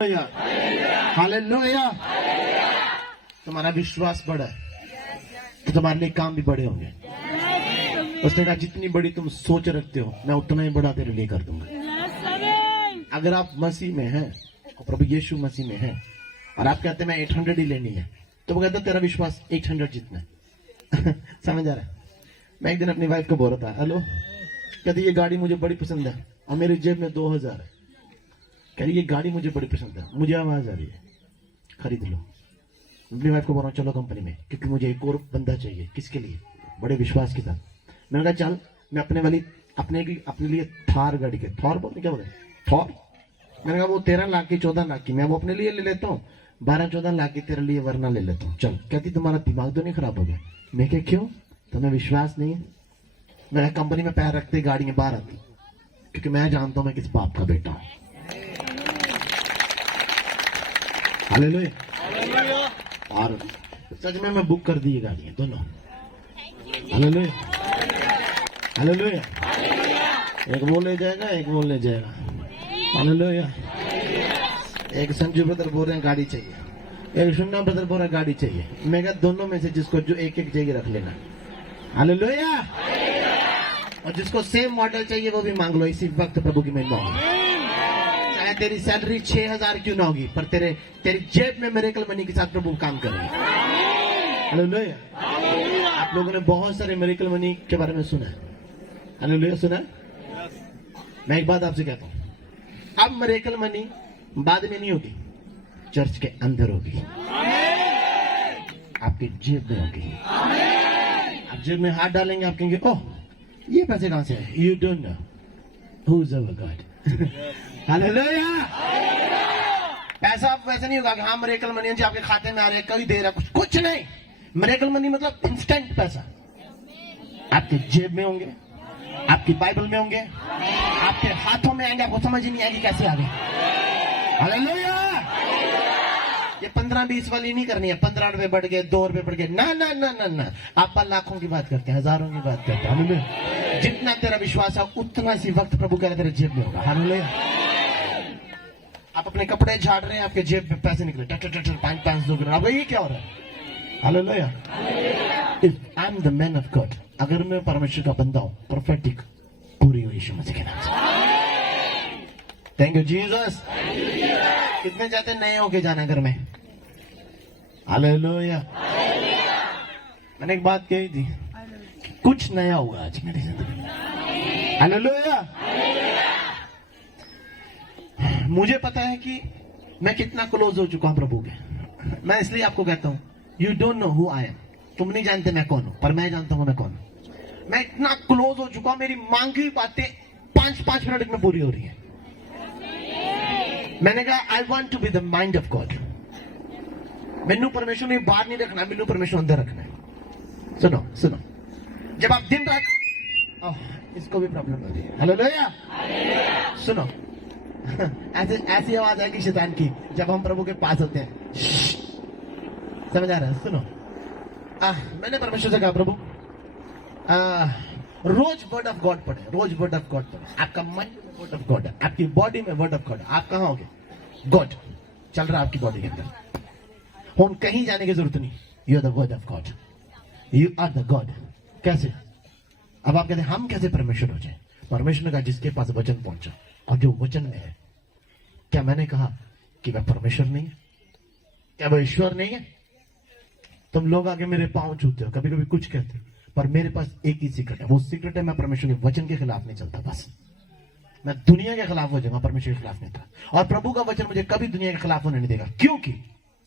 Hallelujah. तुम्हारा विश्वास बढ़ा तो तुम्हारे लिए काम भी बड़े होंगे। उसने कहा जितनी बड़ी तुम सोच रखते हो मैं उतना ही बड़ा तेरे लिए कर दूंगा। अगर आप मसीह में हैं, प्रभु यीशु मसीह में हैं और आप कहते हैं मैं 800 ही लेनी है, तो वो कहता है तेरा विश्वास 800 जितना है। समझ आ रहा है? मैं एक दिन अपनी वाइफ को बोल रहा था, हेलो, कहती ये गाड़ी मुझे बड़ी पसंद है और मेरी जेब में 2000 है। कह रही ये गाड़ी मुझे बड़ी पसंद है, मुझे आवाज आ रही है खरीद लो। अपनी वाइफ को बोल रहा हूँ चलो कंपनी में, क्योंकि मुझे एक और बंदा चाहिए। किसके लिए? बड़े विश्वास के साथ। मैंने कहा चल मैं अपने लिए थार गाड़ी के, थॉर बोलते क्या बोलते, थॉर। मैंने कहा वो 13 लाख की 14 लाख की, मैं वो अपने लिए ले लेता हूँ, 12-14 लाख की तेरे लिए वरना ले लेता हूँ। चल। कहती तुम्हारा दिमाग तो नहीं खराब हो गया? मैं क्या क्यों, तुम्हें विश्वास नहीं है? मैं कंपनी में पैर रखते गाड़ियां बाहर आती, क्योंकि मैं जानता हूं मैं किस बाप का बेटा हूं। हालेलुया। और सच में मैं बुक कर दी ये गाड़ियां दोनों। Hallelujah hallelujah. एक वो ले जाएगा, एक वो ले जाएगा। हालेलुया। एक संजू ब्रदर बोल रहे हैं गाड़ी चाहिए, एक सुन्ना ब्रदर बोल रहे हैं गाड़ी चाहिए। मैं कहा दोनों में से जिसको जो एक चाहिए रख लेना। हालेलुया। और जिसको सेम मॉडल चाहिए वो भी मांग लो, इसी वक्त प्रभु की महिमा होगी। चाहे तेरी सैलरी 6000 क्यों ना होगी, पर तेरी जेब में मिरेकल मनी के साथ प्रभु काम करेंगे। हालेलुया। आप लोगों ने बहुत सारे मिरेकल मनी के बारे में सुना है। हालेलुया, सुना है? मैं एक बात आपसे कहता हूं, अब मिरेकल मनी बाद में नहीं होगी, चर्च के अंदर होगी, आपकी जेब में होगी। आप जेब में हाथ डालेंगे, आप कहेंगे ओह ये पैसे कहां से आए? You don't know who is our God. Hallelujah. पैसा आप वैसे नहीं होगा कि हाँ मिरेकल मनी जी आपके खाते में आ रहे हैं, कभी दे रहा कुछ नहीं। मिरेकल मनी मतलब इंस्टेंट पैसा आपके जेब में होंगे, आपकी बाइबल में होंगे, आपके हाथों में आएंगे, आपको समझ ही नहीं आएगी कैसे आ गए। हालेलुया। ये 15-20 वाली नहीं करनी है, 15 रुपए बढ़ गए, 2 रुपए बढ़ गए, ना ना ना ना ना। आप लाखों की बात करते हैं, हजारों की बात करते हैं। हालेलुया। जितना तेरा विश्वास है उतना इसी वक्त प्रभु कह रहे तेरे जेब में होगा। हालेलुया। आप अपने कपड़े झाड़ रहे हैं, आपके जेब में पैसे निकले, टटर 5 2 अब ये क्या हो रहा है? Hallelujah. If I am the man of God, अगर मैं परमेश्वर का बंदा हूं, प्रोफेटिक पूरी हुई यीशु मसीह के नाम से। Thank you Jesus. कितने चाहते नए होके जाना घर में? हालेलुया। मैंने एक बात कही थी कि कुछ नया हुआ आज मेरी जिंदगी। हालेलुया। मुझे पता है कि मैं कितना क्लोज हो चुका हूं प्रभु के। मैं इसलिए आपको कहता हूं you don't know who I am. तुम नहीं जानते मैं कौन हूं, पर मैं जानता हूं मैं कौन हूं। मैं इतना क्लोज हो चुका हूं, मेरी मांगी बातें 5-5 मिनट में पूरी हो रही है। मैंने कहा I want to be the mind of God. मैनू परमेश्वर ने बाहर नहीं रखना, मैनू परमेश्वर अंदर रखना है। सुनो सुनो, जब आप दिन रात, इसको भी प्रॉब्लम हो रही है। हालेलुया। सुनो, ऐसी आवाज आएगी शैतान की जब हम प्रभु के पास होते हैं। समझ आ रहा है? सुनो, मैंने परमेश्वर से कहा प्रभु रोज वर्ड ऑफ गॉड पढ़े, रोज वर्ड ऑफ गॉड पढ़े। आपका मन में वर्ड ऑफ गॉड है, आपकी बॉडी में वर्ड ऑफ गॉड है। आप कहां होगे? गॉड चल रहा है आपकी बॉडी के अंदर। हम कहीं जाने की जरूरत नहीं। You are the word of God, you are the God. कैसे? अब आप कहते हैं हम कैसे परमेश्वर हो जाए? परमेश्वर ने कहा जिसके पास वचन पहुंचा, और जो वचन में है। क्या मैंने कहा कि वह परमेश्वर नहीं है? क्या वह ईश्वर नहीं है? तुम लोग आगे मेरे पांव छूते हो, कभी कभी कुछ कहते हो, पर मेरे पास एक ही सीक्रेट है। वो सीक्रेट है मैं परमेश्वर के वचन के खिलाफ नहीं चलता। बस मैं दुनिया के खिलाफ हो जाऊंगा, परमेश्वर के खिलाफ नहीं था। और प्रभु का वचन मुझे कभी दुनिया के खिलाफ होने नहीं देगा, क्योंकि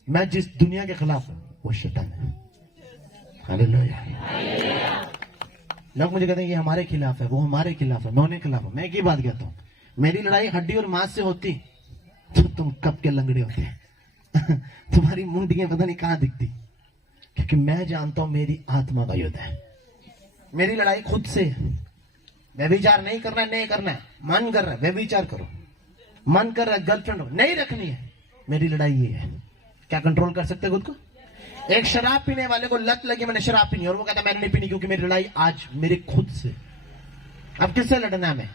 मैं जिस दुनिया के खिलाफ हूं वो शैतान है। हालेलुया। लोग मुझे कहते हैं ये हमारे खिलाफ है, वो हमारे खिलाफ है, मैं उन्हें खिलाफ हूं। मैं एक ही बात कहता हूं, मेरी लड़ाई हड्डी और मांस से होती तो तुम कब के लंगड़े होते। तुम्हारी मुंडियां पता नहीं कहां दिखती, क्योंकि मैं जानता हूं मेरी आत्मा का युद्ध है। मेरी लड़ाई खुद से है। व्यभिचार नहीं करना है, नहीं करना है, मन कर रहा है व्यभिचार करो, मन कर रहा है गर्लफ्रेंड नहीं रखनी है, मेरी लड़ाई ये है। क्या कंट्रोल कर सकते खुद को? एक शराब पीने वाले को लत लगी, मैंने शराब पीनी, और वो कहता मैंने नहीं पीनी क्योंकि मेरी लड़ाई आज मेरे खुद से। अब किससे लड़ना है? मैं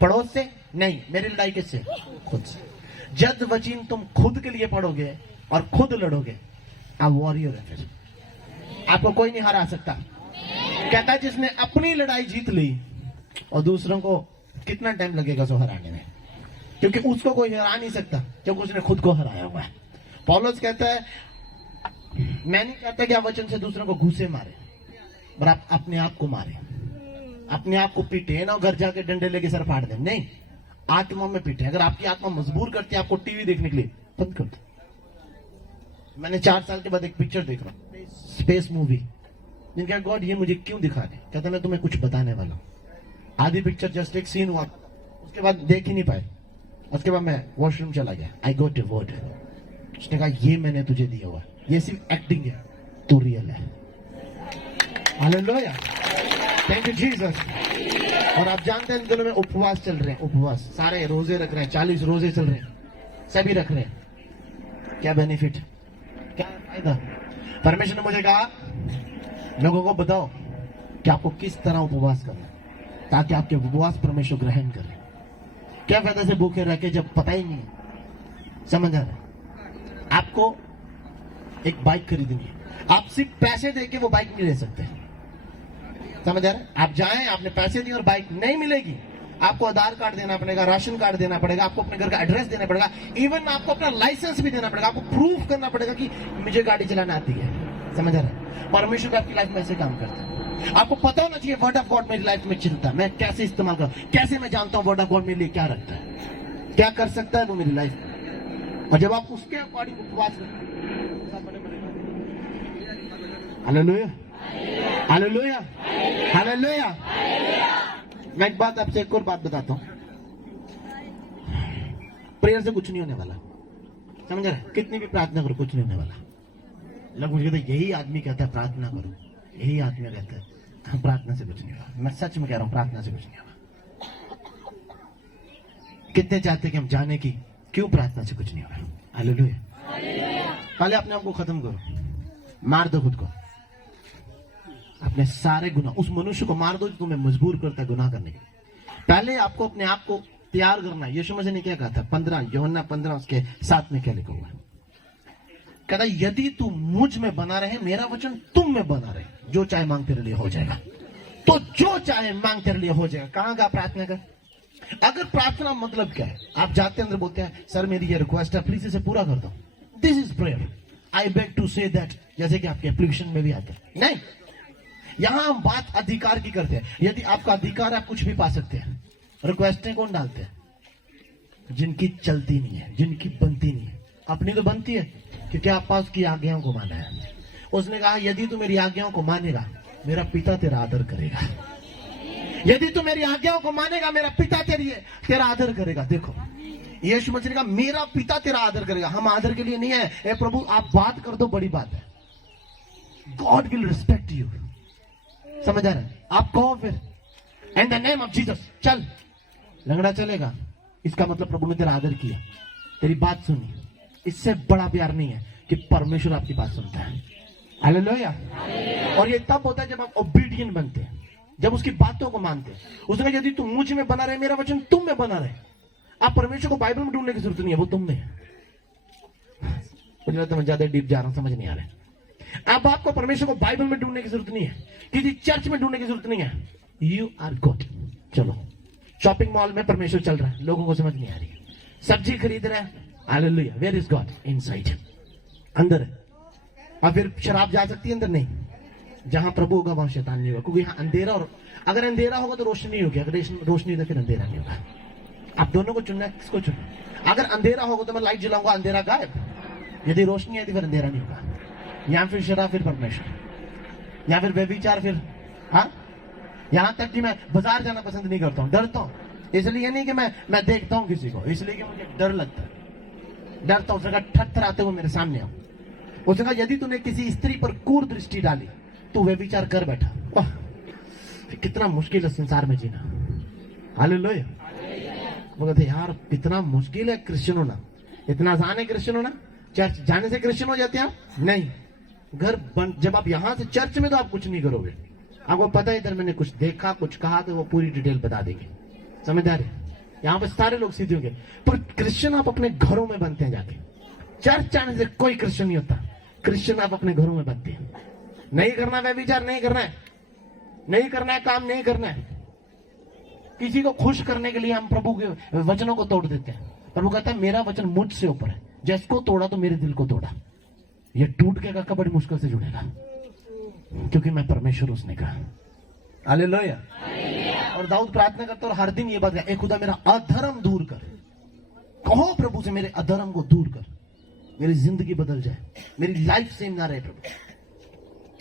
पड़ोस से नहीं, मेरी लड़ाई किससे? खुद से। जद वचन तुम खुद के लिए पढ़ोगे और खुद लड़ोगे, आप वॉरियर है। फिर आपको कोई नहीं हरा सकता। कहता है जिसने अपनी लड़ाई जीत ली और दूसरों को कितना टाइम लगेगा उसको हराने में, क्योंकि उसको कोई हरा नहीं सकता क्योंकि उसने खुद को हराया हुआ है। पौलुस कहता है मैं नहीं कहता कि आप वचन से दूसरों को घूसे मारे, पर आप अपने आप को मारे, अपने आप को पीटे ना, घर जाके डंडे लेके सर फाड़ दे, नहीं, आत्मा में पीटे। अगर आपकी आत्मा मजबूर करती है आपको टीवी देखने के लिए, बंद कर दो। मैंने 4 साल के बाद एक पिक्चर देख रहा, स्पेस मूवी, जिनका गॉड ये मुझे क्यों दिखा दे, कहता मैं तुम्हें कुछ बताने वाला हूं। आधी पिक्चर जस्ट एक सीन हुआ, उसके बाद देख ही नहीं पाए। उसके बाद मैं वॉशरूम चला गया। आई गॉट ए वर्ड, उसने कहा ये मैंने तुझे दिया हुआ, ये सिर्फ एक्टिंग है, तू रियल है। Hallelujah, thank you Jesus. और आप जानते हैं इन दिनों में उपवास चल रहे हैं, उपवास, सारे रोजे रख रहे हैं, 40 रोजे चल रहे हैं, सभी रख रहे हैं। क्या बेनिफिट, क्या फायदा? परमेश्वर ने मुझे कहा लोगों को बताओ कि आपको किस तरह उपवास करना है ताकि आपके उपवास परमेश्वर ग्रहण करे। क्या फायदा से भूखे रह के जब पता ही नहीं है। समझ आ रहा है? आपको एक बाइक खरीदनी है, आप सिर्फ पैसे देके वो बाइक नहीं ले सकते। समझ आ रहा है? आप जाएं, आपने पैसे दिए और बाइक नहीं मिलेगी, आपको आधार कार्ड देना पड़ेगा, राशन कार्ड देना पड़ेगा, आपको अपने घर का एड्रेस देना पड़ेगा, इवन आपको अपना लाइसेंस भी देना पड़ेगा, आपको प्रूफ करना पड़ेगा कि मुझे गाड़ी चलाना आती है। समझ आ रहा है? परमेश्वर आपकी लाइफ में ऐसे काम करता है। आपको पता होना चाहिए वर्ड ऑफ गॉड मेरी लाइफ में चलता है, मैं कैसे इस्तेमाल करूं, कैसे मैं जानता हूं वर्ड ऑफ गॉड मेरे लिए क्या रखता है, क्या कर सकता है वो मेरी लाइफ में। और जब आप उसके अकॉर्डिंग उपवास करते हालेलुया, हालेलुया, हालेलुया। मैं एक बात आपसे एक और बात बताता हूं, प्रेयर से कुछ नहीं होने वाला। समझ रहे? कितनी भी प्रार्थना करो कुछ नहीं होने वाला। लोग मुझे कहते यही आदमी कहता है प्रार्थना करो, यही आदमी कहता है प्रार्थना से कुछ नहीं होगा। मैं सच में कह रहा हूं प्रार्थना से कुछ नहीं होगा। कितने चाहते कि हम जाने की क्यों प्रार्थना से कुछ नहीं होगा। हालेलुया। पहले अपने आप को खत्म करो, मार दो खुद को, अपने सारे गुनाह, उस मनुष्य को मार दो जो तुम्हें मजबूर करता है गुनाह करने के लिए। पहले आपको अपने आप को तैयार करना है। यीशु मसीह ने क्या कहा था? 15 यूहन्ना 15 उसके 7 में क्या लिखा हुआ है? कहता यदि तू मुझ में बना रहे, मेरा वचन तुम में बना रहे, जो चाहे मांग तेरे लिए हो जाएगा। तो जो चाहे मांग तेरे लिए हो जाएगा। कहां का प्रार्थना का? अगर प्रार्थना मतलब क्या है? आप जाते अंदर बोलते हैं सर मेरी ये रिक्वेस्ट है, प्लीज इसे पूरा कर दो, this is prayer, I beg to say that, जैसे कि आपके एप्लीकेशन में भी आता है। नहीं, यहां हम बात अधिकार की करते हैं। यदि आपका अधिकार है आप कुछ भी पा सकते हैं। रिक्वेस्टें कौन डालते हैं? जिनकी चलती नहीं है, जिनकी बनती नहीं है। अपनी तो बनती है क्योंकि आप पास की आज्ञाओं को माना है। उसने कहा यदि तू मेरी आज्ञाओं को मानेगा मेरा पिता तेरा आदर करेगा। यदि तू मेरी आज्ञाओं को मानेगा मेरा पिता तेरा आदर करेगा। देखो यीशु मसीह ने कहा मेरा पिता तेरा आदर करेगा। हम आदर के लिए नहीं है, ए प्रभु आप बात कर दो, बड़ी बात है। God will respect you. समझ आ रहा है? आप कहो फिर in the name of Jesus, चल। लंगड़ा चलेगा, इसका मतलब प्रभु ने तेरा आदर किया, तेरी बात सुनी। इससे बड़ा प्यार नहीं है कि परमेश्वर आपकी बात सुनता है। हालेलुया। और ये तब होता है जब आप ओबीडिएंट बनते हैं, जब उसकी बातों को मानते हैं। उसने यदि तुम मुझ में बना रहे, मेरा वचन तुम में बना रहे। आप परमेश्वर को बाइबल में ढूंढने की जरूरत नहीं है, वो तुम में है। मुझे लगता है मैं ज्यादा डीप जा रहा हूं, समझ नहीं आ रहा है। अब आपको परमेश्वर को बाइबल में ढूंढने की जरूरत नहीं है, किसी चर्च में ढूंढने की जरूरत नहीं है। You are God. चलो शॉपिंग मॉल में परमेश्वर चल रहा है, लोगों को समझ नहीं आ रही है। सब्जी खरीद रहे हैं, hallelujah, where is God? Inside, अंदर है। और फिर शराब जा सकती है अंदर? नहीं। जहां प्रभु होगा वहां शैतान नहीं होगा, क्योंकि यहां अंधेरा, और अगर अंधेरा होगा तो रोशनी होगी, अगर रोशनी तो फिर अंधेरा नहीं होगा। आप दोनों को चुनना है, किसको चुनना? अगर अंधेरा होगा तो मैं लाइट जलाऊंगा, अंधेरा गायब। यदि रोशनी है तो फिर अंधेरा नहीं होगा। या फिर शराब फिर परमेश्वर, या फिर व्यभिचार फिर। हाँ, यहां तक कि मैं बाजार जाना पसंद नहीं करता हूं, डरता हूं। इसलिए नहीं कि मैं देखता हूं किसी को, इसलिए कि मुझे डर लगता है, डरता हूं। उसका ठठराते हुए मेरे सामने आओ। उसने कहा यदि तूने किसी स्त्री पर क्रूर दृष्टि डाली तो व्यभिचार कर बैठा। वाह, कितना मुश्किल है संसार में जीना। हालेलुया। वो कहते यार कितना मुश्किल है क्रिश्चियन होना, इतना आसान है क्रिश्चियन होना। चर्च जाने से क्रिश्चियन हो जाते हैं आप? नहीं। घर बन, जब आप यहां से चर्च में तो आप कुछ नहीं करोगे। आपको पता है इधर मैंने कुछ देखा, कुछ कहा, तो वो पूरी डिटेल बता देंगे। समझदार है? यहाँ पे सारे लोग सीधे होंगे, पर क्रिश्चियन आप अपने घरों में बनते हैं जाके। चर्च आने से कोई क्रिश्चियन नहीं होता। क्रिश्चियन आप अपने घरों में बनते हैं। नहीं करना व्यभिचार, नहीं करना है, नहीं करना है, काम नहीं करना है। किसी को खुश करने के लिए हम प्रभु के वचनों को तोड़ देते हैं। प्रभु कहता है मेरा वचन मुझसे ऊपर है, जिसको तोड़ा तो मेरे दिल को तोड़ा। ये टूट के का बड़ी मुश्किल से जुड़ेगा, क्योंकि मैं परमेश्वर उसने कहा। हालेलुया। और दाऊद प्रार्थना करता और हर दिन ये बात कहता, ए खुदा मेरा अधर्म दूर कर। कहो प्रभु से मेरे अधर्म को दूर कर, मेरी जिंदगी बदल जाए, मेरी लाइफ सेम ना रहे प्रभु।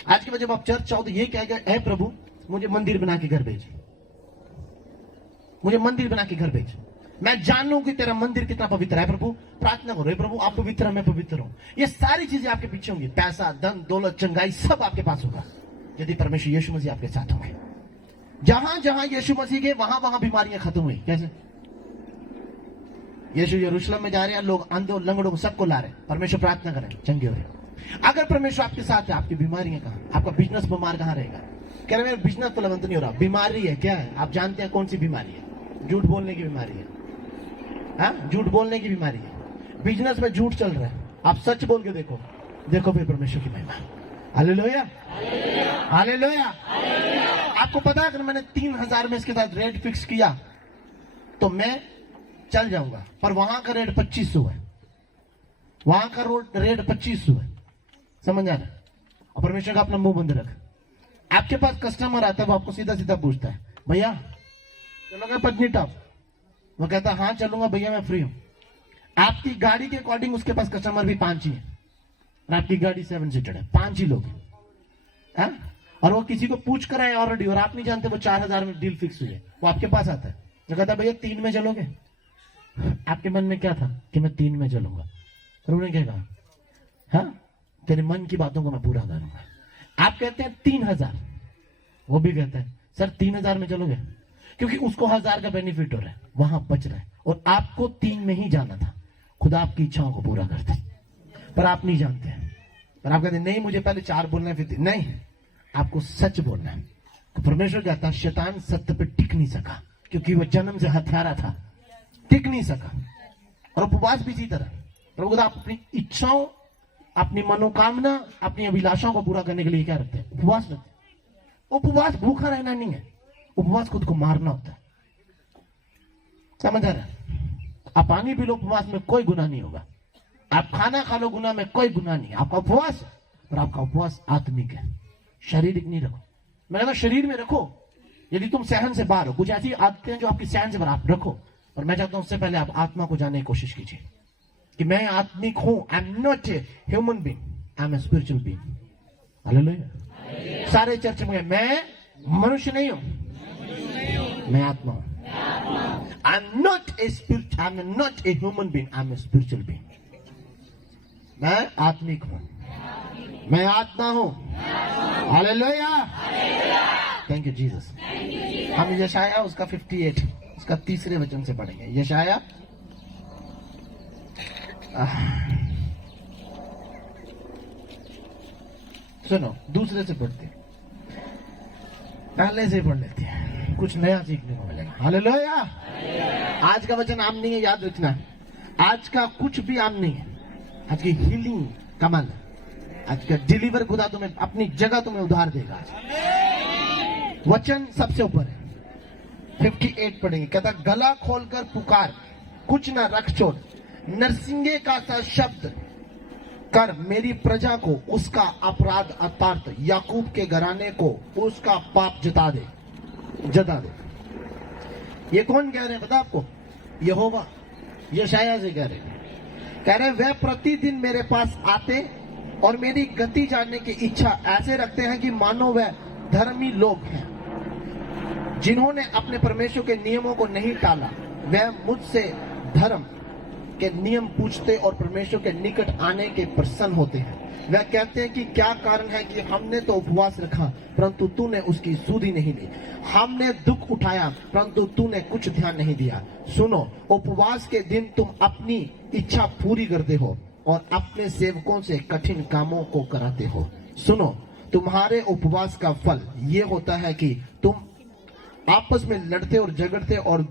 आज के बाद जब आप चर्च आओ तो ये कहेगा, ए प्रभु मुझे मंदिर बना के घर भेज, मुझे मंदिर बना के घर भेज। मैं जानूं कि तेरा मंदिर कितना पवित्र है प्रभु। प्रार्थना करो, प्रभु आप पवित्र हैं, मैं पवित्र हूं। ये सारी चीजें आपके पीछे होंगी। पैसा, धन, दौलत, चंगाई सब आपके पास होगा यदि परमेश्वर यीशु मसीह आपके साथ होंगे। जहां जहां यीशु मसीह गए वहां वहां बीमारियां खत्म हुई। कैसे? यीशु यरूशलेम में जा रहे हैं, लोग अंधों लंगड़ों सबको ला रहे, परमेश्वर प्रार्थना करें, चंगे हो रहे। अगर परमेश्वर आपके साथ है, आपकी बीमारियां कहां? आपका बिजनेस बीमार कहां रहेगा? कह रहे मेरा बिजनेस तो लवंत नहीं हो रहा। बीमारी है, क्या है? आप जानते हैं कौन सी बीमारी है? झूठ बोलने की बीमारी है। हाँ, झूठ बोलने की बीमारी है। बिजनेस में झूठ चल रहा है, आप सच बोल के देखो, देखो फिर परमेश्वर की महिमा। Hallelujah, hallelujah. आपको पता है अगर मैंने 3,000 में इसके साथ रेट फिक्स किया तो मैं चल जाऊंगा, पर वहां का रेट 2500 है, वहां का रेट 2500 है। समझ आ रहा है? और परमेश्वर का अपना मुंह बंद रख। आपके पास कस्टमर आता है, वो आपको सीधा सीधा पूछता है, भैया चलोगे पत्नीटॉप? वो कहता है हाँ चलूंगा भैया, मैं फ्री हूं। आपकी गाड़ी के अकॉर्डिंग उसके पास कस्टमर भी 5 ही है, और आपकी गाड़ी 7 सीटर है, 5 ही लोग हैं। और वो किसी को पूछ कर आए ऑलरेडी, और आप नहीं जानते वो 4,000 में डील फिक्स हुई है। वो आपके पास आता है, वो कहता है भैया 3 में चलोगे? आपके मन में क्या था कि मैं 3 में चलूंगा? और उन्होंने क्या कहा? हाँ, तेरे मन की बातों को मैं पूरा करूंगा। आप कहते हैं 3,000, वो भी कहता है सर 3,000 में चलोगे? क्योंकि उसको 1,000 का बेनिफिट हो रहा है, वहां बच रहा है, और आपको 3 में ही जाना था। खुदा आपकी इच्छाओं को पूरा करता है, पर आप नहीं जानते हैं। पर आप कहते हैं नहीं मुझे पहले 4 बोलना है फिर 3। नहीं, आपको सच बोलना है। तो परमेश्वर कहता है शैतान सत्य पे टिक नहीं सका, क्योंकि वह जन्म से हत्यारा था, टिक नहीं सका। और उपवास भी इसी तरह। प्रभु खुदा आप अपनी इच्छाओं, अपनी मनोकामना, अपनी अभिलाषाओं को पूरा करने के लिए क्या रखते हैं? उपवास रखते हैं। उपवास भूखा रहना नहीं है, उपवास खुद को मारना होता है। समझ आ रहा है? आप पानी पी लो, उपवास में कोई गुनाह नहीं होगा। आप खाना खा लो, गुनाह में कोई गुनाह नहीं। आपका उपवास, और आपका उपवास आत्मिक है, शारीरिक नहीं रखो। मैं कहता शरीर में रखो, यदि तुम सहन से बाहर हो। कुछ ऐसी आदतें हैं जो आपकी सहन से बाहर, आप रखो। और मैं चाहता हूं उससे पहले आप आत्मा को जानने की कोशिश कीजिए कि मैं आत्मिक हूं। I am not a human being, I am a spiritual being. Hallelujah. सारे चर्च में मैं मनुष्य नहीं हूं, मैं आत्मा हूं। I am not a spirit, I am not a human being, I am a spiritual being. मैं आत्मिक हूं, मैं आत्मा हूं। Hallelujah, thank you Jesus. हम यशाया उसका 58 उसका 3रे वचन से पढ़ेंगे। यशाया सुनो, दूसरे से पढ़ते हैं, पहले से पढ़ लेते हैं, कुछ नया सीखने को मिलेगा। हालेलुया। आज का वचन आम नहीं है, याद रखना। आज का कुछ भी आम नहीं है। आज की हीलिंग कमाल है, आज का डिलीवर खुदा तुम्हें अपनी जगह तुम्हें उधार देगा। आज वचन सबसे ऊपर है। 58 पढ़ेंगे। कहता गला खोलकर पुकार, कुछ ना रख छोड़, नरसिंगे का सा शब्द कर, मेरी प्रजा को उसका अपराध अर्थात याकूब के घराने को उसका पाप जता दे। ये कौन कह रहे हैं पता आपको? यहोवा यशाया से कह रहे हैं। कह रहे वह प्रतिदिन मेरे पास आते और मेरी गति जानने की इच्छा ऐसे रखते हैं कि मानो वह धर्मी लोग हैं, जिन्होंने अपने परमेश्वर के नियमों को नहीं टाला। वह मुझसे धर्म के नियम पूछते और परमेश्वर के निकट आने के प्रसन्न होते हैं। वह कहते हैं कि क्या कारण है कि हमने तो उपवास रखा परंतु तूने उसकी सुधि नहीं ली, हमने दुख उठाया परंतु तूने कुछ ध्यान नहीं दिया। सुनो, उपवास के दिन तुम अपनी इच्छा पूरी करते हो और अपने सेवकों से कठिन कामों को कराते हो। सुनो, तुम्हारे उपवास का फल ये होता है कि तुम आपस में लड़ते और झगड़ते और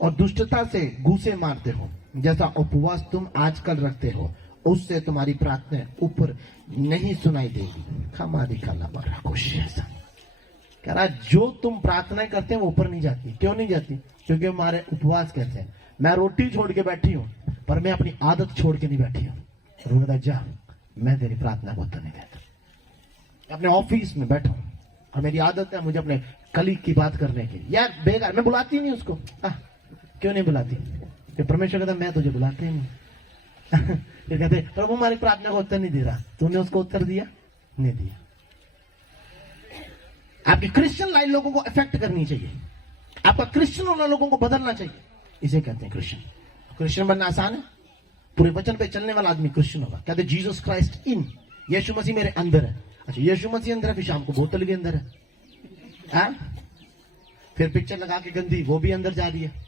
और दुष्टता से घूसे मारते हो, जैसा उपवास तुम आजकल रखते हो, उससे तुम्हारी प्रार्थना ऊपर नहीं सुनाई देगी। हमारी काला मारा कुछ ऐसा कह रहा, जो तुम प्रार्थनाएं करते हैं वो ऊपर नहीं जाती। क्यों नहीं जाती? क्योंकि हमारे उपवास कैसे हैं। मैं रोटी छोड़ के बैठी हूं, पर मैं अपनी आदत छोड़ के नहीं बैठी हूं। कहता जा, मैं तेरी प्रार्थना को उत्तर नहीं देता। अपने ऑफिस में बैठा हूं और मेरी आदत है मुझे अपने कलीग की बात करने की, यार बेकार, मैं बुलाती नहीं उसको। क्यों नहीं बुलाती? फिर परमेश्वर कहता मैं तुझे बुलाते ही नहीं। फिर कहते प्रभु हमारी प्रार्थना को उत्तर नहीं दे रहा। तूने उसको उत्तर दिया? नहीं दिया। आपकी क्रिश्चियन लाइफ लोगों को इफेक्ट करनी चाहिए। आपका क्रिश्चियन होना लोगों को बदलना चाहिए। इसे कहते हैं क्रिश्चियन। क्रिश्चियन बनना आसान है? पूरे वचन पे चलने वाला आदमी क्रिश्चियन होगा। कहते जीसस क्राइस्ट इन, यीशु मसीह मेरे अंदर है। अच्छा, यीशु मसीह अंदर है, फिर शाम को बोतल भी अंदर है। फिर पिक्चर लगा के गंदी, वो भी अंदर जा रही है।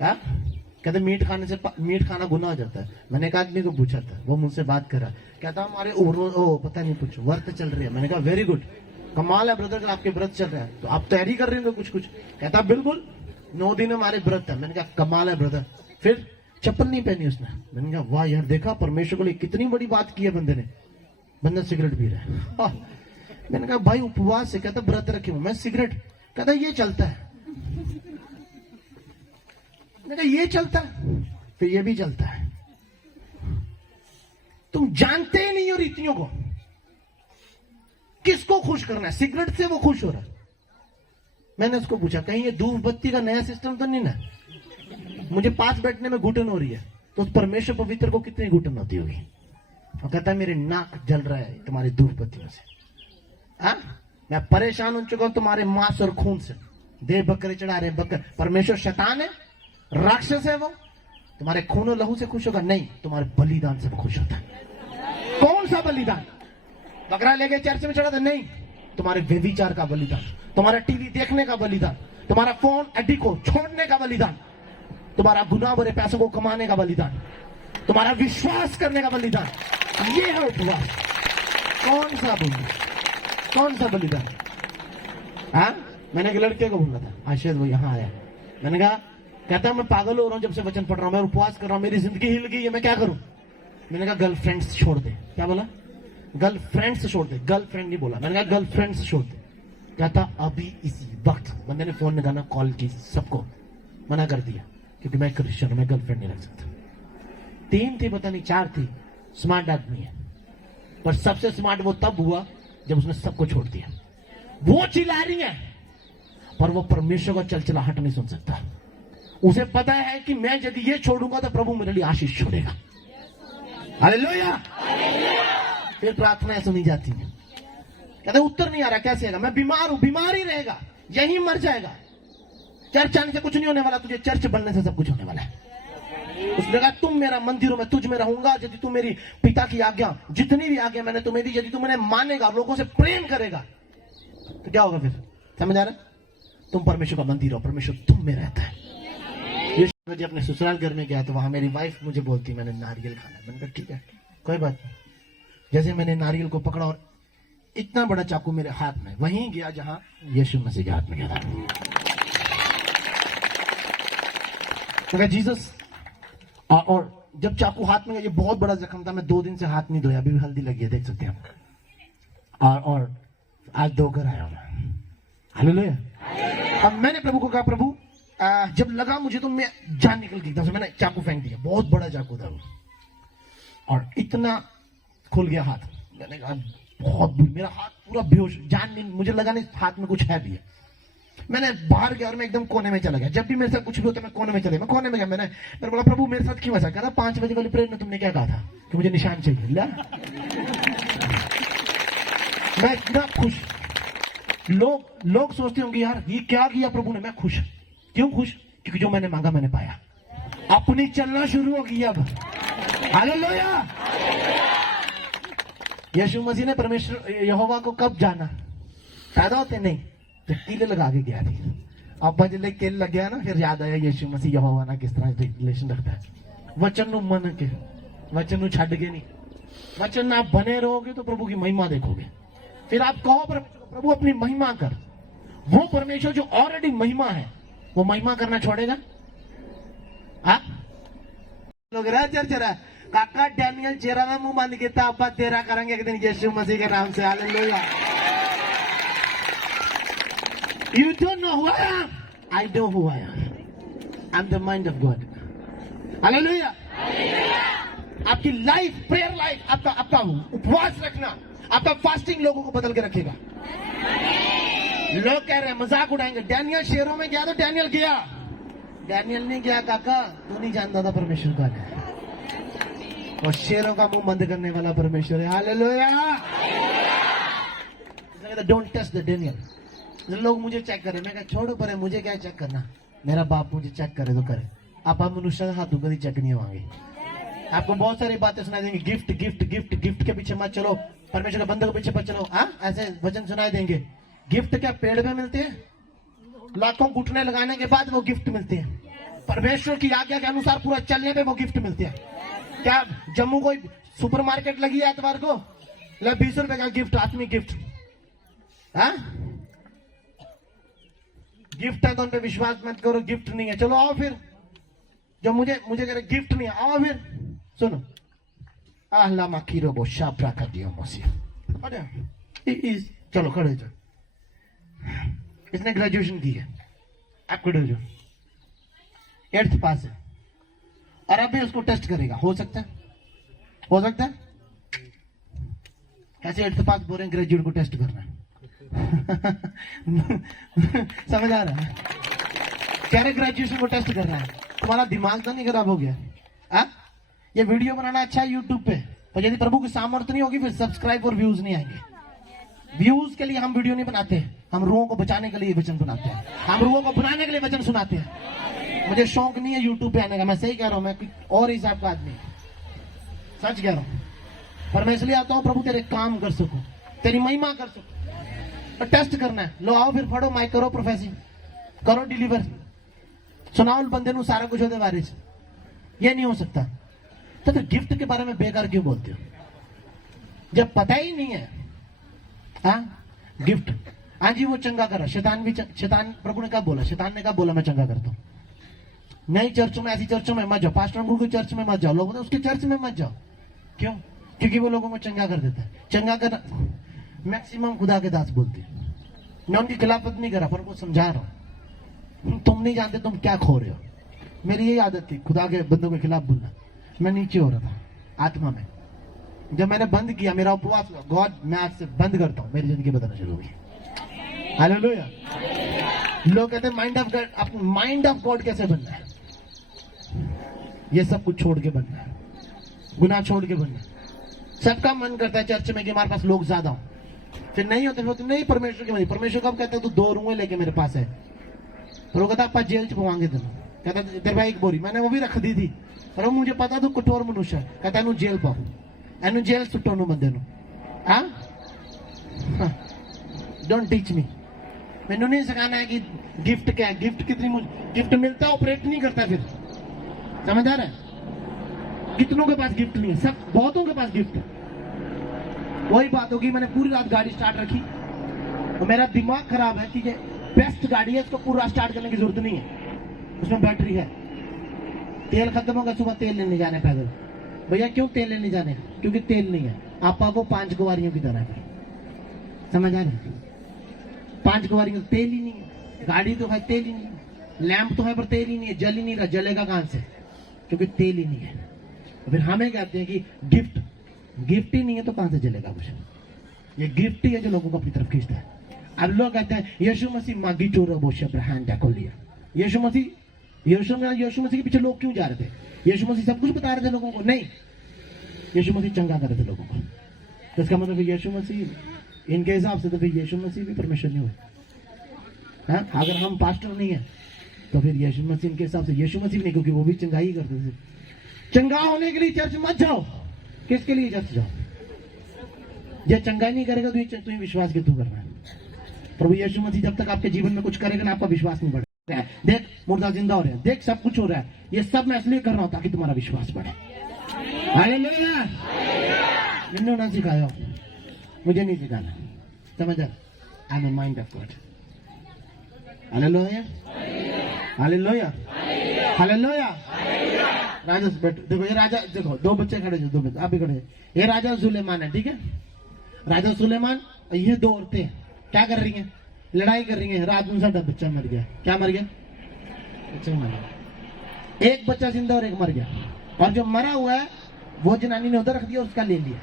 कहते मीट खाने से मीट खाना गुनाह हो जाता है। मैंने एक आदमी को पूछा था, वो मुझसे बात करा, कहता हमारे पता नहीं कुछ व्रत चल रही है। मैंने कहा वेरी गुड, कमाल है ब्रदर, आपके व्रत चल रहे हैं तो आप तैयारी कर रहे हो कुछ कुछ। कहता बिल्कुल 9 दिन हमारे व्रत है। मैंने कहा कमाल है ब्रदर। फिर चप्पल नहीं पहनी उसने। मैंने कहा वाह यार, देखा परमेश्वर को लिए कितनी बड़ी बात की है बंदे ने। बंदा सिगरेट पी रहा है। मैंने कहा भाई उपवास से, कहता व्रत रखे हूं मैं, सिगरेट। कहता ये चलता है। मैंने कहा ये चलता है, फिर ये भी चलता है। तुम जानते ही नहीं हो रीतियों को। किसको खुश करना है? सिगरेट से वो खुश हो रहा है। मैंने उसको पूछा कहीं ये धूप बत्ती का नया सिस्टम तो नहीं ना? मुझे पास बैठने में घुटन हो रही है, तो उस परमेश्वर पवित्र को कितनी घुटन होती होगी? और कहता है मेरे नाक जल रहा है तुम्हारी धूप बत्तियों से। मैं परेशान हो चुका हूं तुम्हारे मांस और खून से। देह बकरे चढ़ा रहे बकर। परमेश्वर शैतान है, राक्षस है। वो तुम्हारे खून और लहू से खुश होगा? नहीं, तुम्हारे बलिदान से वो खुश होता है। कौन सा बलिदान? बकरा लेके चर्च में चढ़ा था? नहीं, तुम्हारे व्यभिचार का बलिदान, तुम्हारा टीवी देखने का बलिदान, तुम्हारा फोन एडिक्ट को छोड़ने का बलिदान, तुम्हारा गुनाह भरे पैसों को कमाने का बलिदान, तुम्हारा विश्वास करने का बलिदान। ये है उपवास। कौन सा बलिदान? कौन सा बलिदान? मैंने एक लड़के को बोला था, आशीष वो यहां आया। मैंने कहा, कहता मैं पागल हो रहा हूं जब से वचन पढ़ रहा हूं, मैं उपवास कर रहा हूं, मेरी जिंदगी हिल गई है, मैं क्या करूं? मैंने कहा गर्लफ्रेंड्स छोड़ दे। क्या बोला? गर्लफ्रेंड्स छोड़ दे। गर्लफ्रेंड नहीं बोला। मैंने कहा गर्लफ्रेंड्स छोड़ दे। कहता अभी इसी वक्त। बंदे ने फोन लगाना, कॉल की, सबको मना कर दिया, क्योंकि मैं क्रिश्चियन हूं, मैं गर्लफ्रेंड नहीं रख सकता। 3 थी, पता नहीं 4 थी। स्मार्ट आदमी है, पर सबसे स्मार्ट वो तब हुआ जब उसने सबको छोड़ दिया। वो चिल्ला रही है, पर वो परमेश्वर का चलचलाहट नहीं सुन सकता। उसे पता है कि मैं यदि ये छोड़ूंगा तो प्रभु मेरे लिए आशीष छोड़ेगा। हालेलुया। फिर प्रार्थनाएं सुनी जाती हैं। कहते उत्तर नहीं आ रहा, कैसे आएगा? मैं बीमार हूं। बीमार ही रहेगा, यही मर जाएगा। चर्च आने से कुछ नहीं होने वाला, तुझे चर्च बनने से सब कुछ होने वाला है। उसने कहा तुम मेरा मंदिर हो, मैं तुझ में रहूंगा यदि तू मेरी पिता की आज्ञा, जितनी भी आज्ञा मैंने तुम्हें दी, यदि तू मैंने मानेगा, लोगों से प्रेम करेगा, तो क्या होगा? फिर समझ आ रहा? तुम परमेश्वर का मंदिर हो, परमेश्वर तुम में रहता है। मुझे अपने ससुराल घर में गया तो वहां मेरी वाइफ मुझे बोलती मैंने नारियल खाना। मैंने कहा ठीक है, कोई बात नहीं। जैसे मैंने नारियल को पकड़ा और इतना बड़ा चाकू मेरे हाथ में वहीं गया जहां यीशु मसीह के हाथ में गया था। तो जीसस, और जब चाकू हाथ में गया, ये बहुत बड़ा जख्म था। मैं 2 दिन से हाथ नहीं धोया, अभी भी हल्दी लगी है, देख सकते हैं आप। और आज धोकर आया हूं। हालेलुया। अब मैंने प्रभु को कहा प्रभु जब लगा मुझे तो मैं जान निकल गई था, मैंने चाकू फेंक दिया। बहुत बड़ा चाकू था वो, और इतना खुल गया हाथ। मैंने कहा बहुत, मेरा हाथ पूरा बेहोश, जान नहीं, मुझे लगा नहीं हाथ में कुछ है भी है। मैंने बाहर गया और मैं एकदम कोने में चला गया। जब भी मेरे साथ कुछ भी होता मैं कोने में चले, मैं कोने में गया। मैंने बोला प्रभु मेरे साथ क्यों ऐसा? कहता 5 बजे वाली प्रेयर में तुमने क्या कहा था कि मुझे निशान चाहिए। ला मैं इतना खुश। लोग सोचते होंगे यार ये क्या किया प्रभु ने। मैं खुश। क्यों खुश? क्योंकि जो मैंने मांगा मैंने पाया। अपनी चलना शुरू हो गई अब। हालेलुया। यीशु मसीह ने परमेश्वर यहोवा को कब जाना? पैदा होते नहीं, तो कीले लगा के गया थी। अब जब केल लग गया ना, फिर याद आया यीशु मसीह यहोवा ना किस तरह रिलेशन रखता है। वचन नु मन के, वचन नु छड़ के नहीं। वचन आप बने रहोगे तो प्रभु की महिमा देखोगे। फिर आप कहो प्रभु अपनी महिमा कर। वो परमेश्वर जो ऑलरेडी महिमा है, वो महिमा करना छोड़ेगा? लोग रहा चर्चा काका डैनियल चेहरा ना मुंह बंद किया आप तेरा करेंगे एक दिन यीशु मसीह के नाम से hallelujah You don't know who I am. I know who I am. I'm the mind of God. Hallelujah आपकी लाइफ प्रेयर लाइफ आपका उपवास रखना आपका फास्टिंग लोगों को बदल के रखेगा लोग कह रहे हैं मजाक उड़ाएंगे डैनियल शेरों में गया तो डैनियल गया डैनियल नहीं गया काका तू नहीं जानता था परमेश्वर कौन है और शेरों का मुंह बंद करने वाला परमेश्वर है hallelujah don't test the Daniel लोग मुझे चेक करें मैं छोड़ो पर मुझे क्या चेक करना मेरा बाप मुझे चेक करे तो करे आप मनुष्य का हाथ कभी चेक नहीं होंगे आपको बहुत सारी बातें सुनाई देंगे गिफ्ट गिफ्ट गिफ्ट गिफ्ट के पीछे मत चलो परमेश्वर के बंदे के पीछे मत चलो ऐसे वचन सुनाई देंगे गिफ्ट क्या पेड़ में मिलते हैं लाखों घुटने लगाने के बाद वो गिफ्ट मिलते हैं परमेश्वर की आज्ञा के अनुसार पूरा चलने पे वो गिफ्ट मिलते हैं क्या जम्मू कोई सुपरमार्केट लगी है एतवार को 20 रुपए का गिफ्ट आत्मिक गिफ्ट गिफ्ट है तो उन पे विश्वास मत करो गिफ्ट नहीं है चलो आओ फिर जो मुझे कह रहे गिफ्ट नहीं है आओ फिर सुनो आहला माखीरो बो शापरा कर दिया मसीह अरे चलो खड़े जाओ इसने ग्रेजुएशन की है आप खड़े हो जाओ 8th पास है और अभी उसको टेस्ट करेगा हो सकता है कैसे 8th पास बोल रहे हैं ग्रेजुएट को टेस्ट करना है समझ आ रहा है कह रहे ग्रेजुएशन को टेस्ट करना है तुम्हारा दिमाग तो नहीं खराब हो गया ये वीडियो बनाना अच्छा है यूट्यूब पे पर यदि प्रभु की सामर्थ्य नहीं होगी फिर सब्सक्राइब और व्यूज नहीं आएंगे व्यूज के लिए हम वीडियो नहीं बनाते हम रूहों को बचाने के लिए वचन बनाते हैं हम रूहों को बनाने के लिए वचन सुनाते हैं मुझे शौक नहीं है यूट्यूब पे आने का मैं सही कह रहा हूं मैं और हिसाब का आदमी सच कह रहा हूं पर मैं इसलिए आता हूं प्रभु तेरे काम कर सकूं तेरी महिमा कर सकूं तो टेस्ट करना है लो आओ फिर फड़ो माइक करो प्रोफेसिंग करो डिलीवर सुनाओ बंदे नु सारा कुछ होते बारे ये नहीं हो सकता तो फिर गिफ्ट के बारे में बेकार क्यों बोलते हो जब पता ही नहीं है गिफ्ट हाँ जी वो चंगा करा शैतान प्रभु ने कहा बोला शैतान ने कहा बोला मैं चंगा करता हूं नई चर्चों में ऐसी चर्चों में मत जाओ पास्टर अंकुर की चर्च में मत जाओ लोग उसके चर्च में मत जाओ क्यों क्योंकि वो लोगों को चंगा कर देता है चंगा कर मैक्सिमम खुदा के दास बोलते हैं मैं उनकी खिलाफत नहीं करा पर उनको समझा रहा हूं तुम नहीं जानते तुम क्या खो रहे हो मेरी यही आदत थी खुदा के बंदों के खिलाफ बोलना मैं नीचे हो रहा था आत्मा में जब मैंने बंद किया मेरा उपवास हुआ गॉड मैं आज से बंद करता हूं मेरी जिंदगी बदलना शुरू हुई हालेलुया लोग कहते हैं माइंड ऑफ गॉड कैसे बनना है ये सब कुछ छोड़ के बनना है गुनाह छोड़ के बनना है सबका मन करता है चर्च में कि हमारे पास लोग ज्यादा हो फिर नहीं होते फिर नहीं परमेश्वर की मर्जी परमेश्वर कब कहता है तू 2 रुए लेके मेरे पास है पर वो कहता आप जेल च पवांगे तेन कहता तेरे भाई एक बोरी मैंने वो भी रख दी थी पर वो मुझे पता तू कठोर मनुष्य है कहता एनू जेल पाओ एनू जेल सुट्टो नु बंदे नु डोंट टीच मी मैंने नहीं सिखाना है कि गिफ्ट क्या है गिफ्ट कितनी गिफ्ट मिलता है ऑपरेट नहीं करता फिर समझ आ रहा है कितनों के पास गिफ्ट नहीं है सब बहुतों के पास गिफ्ट वही बात होगी मैंने पूरी रात गाड़ी स्टार्ट रखी और मेरा दिमाग खराब है कि ये बेस्ट गाड़ी है इसको पूरा स्टार्ट करने की जरूरत नहीं है उसमें बैटरी है तेल खत्म होगा सुबह तेल लेने जाने पैदल भैया क्यों तेल लेने जाने क्योंकि तेल नहीं है आपा को 5 कुवारियों की तरह है समझ आ रही 5 कुवारियों तेल ही नहीं है गाड़ी तो है तेल ही नहीं है लैंप तो है पर तेल ही नहीं है जल ही नहीं रहा जलेगा कहां से क्योंकि तेल ही नहीं है फिर हमें कहते हैं कि गिफ्ट ही नहीं है तो कहां से जलेगा कुछ ये गिफ्ट ही है जो लोगों को अपनी तरफ खींचता है अब लोग कहते हैं यीशु मसीह मागी चोर बोश अब्राहम को लिया यीशु मसीह के पीछे लोग क्यों जा रहे थे यीशु मसीह सब कुछ बता रहे थे लोगों को नहीं यीशु मसीह चंगा कर रहे थे लोगों को तो इसका मतलब यीशु मसीह इनके हिसाब से तो फिर यीशु मसीह भी परमेश्वर नहीं हुए अगर हम पास्टर नहीं है तो फिर यीशु मसीह इनके हिसाब से यीशु मसीह नहीं क्योंकि वो भी चंगा ही करते थे चंगा होने के लिए चर्च मत जाओ किसके लिए चर्च जाओ ये चंगा नहीं करेगा तो तुम्हें विश्वास कितू करना है प्रभु यीशु मसीह जब तक आपके जीवन में कुछ करेगा ना आपका विश्वास नहीं बढ़ेगा देख मुर्दा जिंदा हो रहा है देख सब कुछ हो रहा है ये सब मैं इसलिए कर रहा हूं ताकि तुम्हारा विश्वास बढ़े हालेलुया मैंने ना सिखाया मुझे नहीं सिखाना समझ आई am a mind of God hallelujah hallelujah hallelujah राजा बैठो, देखो ये राजा, देखो दो बच्चे खड़े, दो बच्चे आप भी खड़े, ये राजा सुलेमान है, ठीक है। राजा सुलेमान, ये दो औरतें क्या कर रही हैं, लड़ाई कर रही हैं। रात में साਡਾ बच्चा मर गया। क्या मर गया? बच्चा मर गया। एक बच्चा जिंदा और एक मर गया, और जो मरा हुआ है वो जनानी ने उधर रख दिया, उसका ले लिया।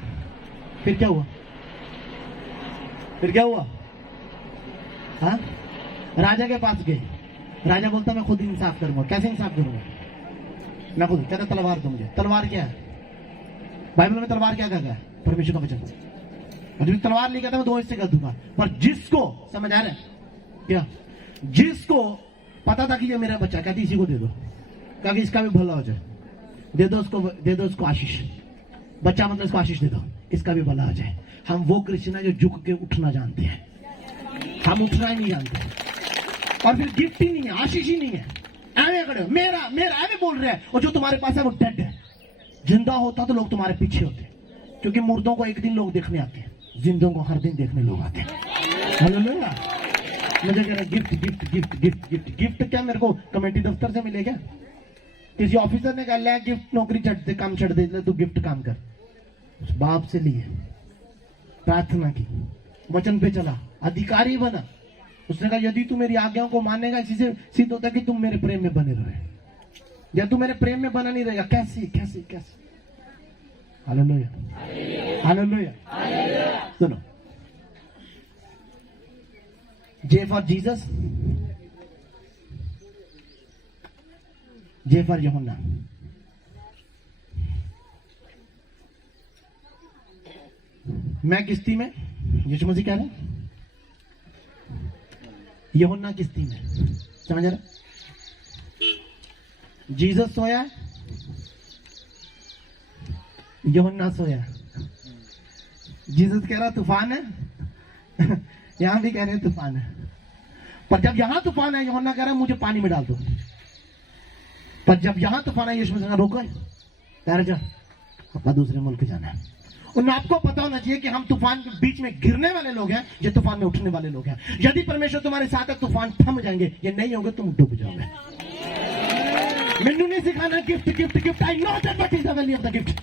फिर क्या हुआ? फिर क्या हुआ? हाँ, राजा के पास गए। राजा बोलता मैं खुद इंसाफ करूंगा। कैसे इंसाफ करूंगा? मैं खुद। कहता तलवार दो मुझे। तलवार क्या है? बाइबल में तलवार क्या कहता है? परमेश्वर का वचन। और जो तलवार लेकर था मैं 2 हिस्से कर दूंगा। पर जिसको, समझ आ रहा है क्या, जिसको पता था कि ये मेरा बच्चा, कहती इसी को दे दो, कहा कि इसका भी भला हो जाए, दे दो उसको, दे दो उसको आशीष। बच्चा मतलब इसको आशीष दे दो, इसका भी भला हो जाए। हम वो क्रिश्चियन है जो झुक के उठना जानते हैं, हम उठना ही नहीं जानते। और फिर गिफ्ट ही नहीं है, आशीष ही नहीं है, ऐवे खड़े हो, मेरा मेरा ऐवे बोल रहे हैं। और जो तुम्हारे पास है वो डेड है। जिंदा होता तो लोग तुम्हारे पीछे होते, क्योंकि मुर्दों को एक दिन लोग देखने आते हैं, जिंदों को हर दिन देखने लोग आते हैं। हालेलुया। मुझे कह रहा gift gift gift gift gift gift क्या मेरे को कमेटी दफ्तर से मिलेगा? किसी ऑफिसर ने कहा ले गिफ्ट, नौकरी छड़ दे, काम छड़ दे, तू गिफ्ट काम कर। उस बाप से लिए, प्रार्थना की, वचन पे चला, अधिकारी बना। उसने कहा यदि तू मेरी आज्ञाओं को मानेगा, इसी से सिद्ध होता है कि तुम मेरे प्रेम में बने रहे। या तू मेरे प्रेम में बना नहीं रहेगा, कैसे कैसे कैसे? Hallelujah, hallelujah. सुनो, J for Jesus, J for यूहन्ना। मैं किश्ती में, यीशु मसीह कह रहे हैं, यूहन्ना किश्ती में। समझ रहे? जीसस सोया, यूहन्ना सोया। जीसस कह रहा तूफान है, यहां भी कह रहे हैं तूफान है। पर जब यहां तूफान है, यूहन्ना कह रहा है मुझे पानी में डाल दो। पर जब यहां तूफान है, यीशु मसीह रोको, ठहर जा, अपना दूसरे मुल्क जाना है। उन आपको पता होना चाहिए कि हम तूफान के बीच में गिरने वाले लोग हैं, ये तूफान में उठने वाले लोग हैं। यदि परमेश्वर तुम्हारे साथ है, तूफान थम जाएंगे, ये नहीं होंगे तुम डूब जाओगे। मैंने नहीं सिखाना gift gift gift, I know that what is the value of the gift.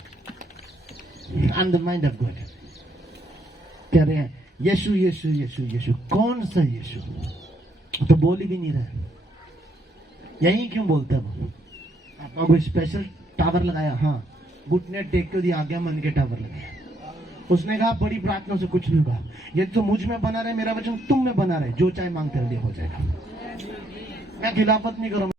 I am the mind of God. कह रहे हैं यीशु यीशु यीशु यीशु, कौन सा यीशु? तो बोल ही भी नहीं रहा। यही क्यों बोलता है वो? आपका कोई स्पेशल टावर लगाया? हाँ, घुटने टेक के आज्ञा मन के टावर लगाया। उसने कहा बड़ी प्रार्थना से कुछ नहीं होगा, ये तो मुझ में बना रहे, मेरा वचन तुम में बना रहे, जो चाहे मांगते रहे हो जाएगा। मैं खिलाफत नहीं करूंगा।